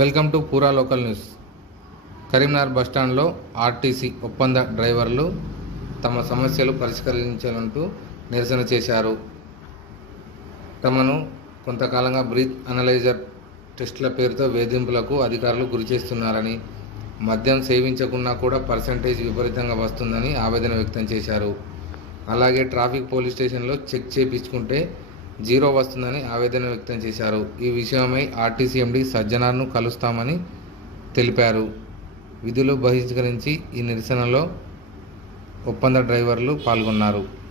Welcome to Pura local news. Karimnagar బస్టాండ్లో RTC ఒప్పంద డ్రైవర్లు తమ సమస్యలు పరిష్కరించాలంటూ నిరసన చేశారు. తమను కొంతకాలంగా బ్రీత్ అనలైజర్ టెస్టుల పేరుతో వేధింపులకు అధికారులు గురి చేస్తున్నారని మద్యం సేవించకున్నా కూడా పర్సంటేజ్ విపరీతంగా వస్తుందని ఆవేదన వ్యక్తం చేశారు. అలాగే ట్రాఫిక్ పోలీస్ స్టేషన్లో చెక్ చేయించుకుంటే జీరో వస్తుందని ఆవేదన వ్యక్తం చేశారు. ఈ విషయమై ఆర్టీసీ ఎండి సజ్జనార్ను కలుస్తామని తెలిపారు. విధులు బహిష్కరించి ఈ నిరసనలో ఒప్పంద డ్రైవర్లు పాల్గొన్నారు.